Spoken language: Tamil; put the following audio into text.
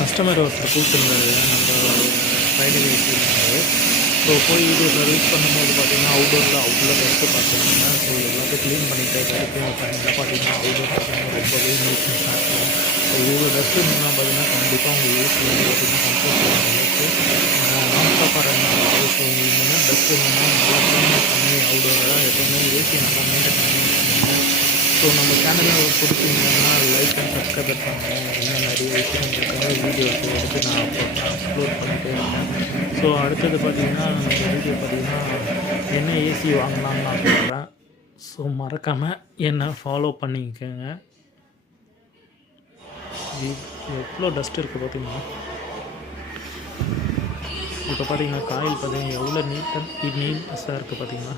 கஸ்டமர் ஒருத்தர் கூப்பிட்டுருந்தாரு நம்ம ஃப்ரைடே இருந்தார். ஸோ போய் இது சர்வீஸ் பண்ணும்போது பார்த்திங்கன்னா அவுட்டோரில் அவ்வளோ டஸ்ட்டு பார்த்திங்கன்னா ஸோ எல்லாத்தையும் க்ளீன் பண்ணிவிட்டு திருப்பியும் ஃபைனலாக பார்த்திங்கன்னா அவுட்டோர் பார்த்திங்கன்னா ரொம்பவே நீட்னஸாக இருக்கும். ஸோ இவ்வளோ டஸ்ட்டு இருந்ததுன்னா பார்த்திங்கன்னா கண்டிப்பாக உங்கள் ஏசி வந்து பார்த்திங்கன்னா கம்ஃபர்ட் அளவுக்கு நான் ஸ்டாப்பாக ரன் ஆகுது. ஸோ இனிமேல் டஸ்ட் இல்லைன்னா நல்லா க்ளீன் பண்ணி அவுட்டோரெல்லாம் எப்போவுமே ஏசி நல்லா மெயின்டைன் பண்ணி வச்சுக்கோங்க. ஸோ நம்ம சேனலில் பிடிச்சிங்கன்னா லைக் அண்ட் சப்ஸ்கிரைப் பண்ணுங்கள். இன்னும் நிறைய விஷயங்களுக்காக வீடியோஸ் எடுத்து நான் அப்லோட் பண்ணிகிட்டே இருக்கேன். ஸோ அடுத்தது பார்த்திங்கன்னா நம்ம வீடியோ பார்த்திங்கன்னா என்ன ஏசி வாங்கலாம்னு நான் சொல்கிறேன். ஸோ மறக்காமல் என்னை ஃபாலோ பண்ணிக்கோங்க. எவ்வளோ டஸ்ட் இருக்குது பார்த்திங்கன்னா. இப்போ பார்த்திங்கன்னா காயில் பார்த்திங்கன்னா எவ்வளோ நீட்டாக இருக்குது பார்த்திங்கன்னா.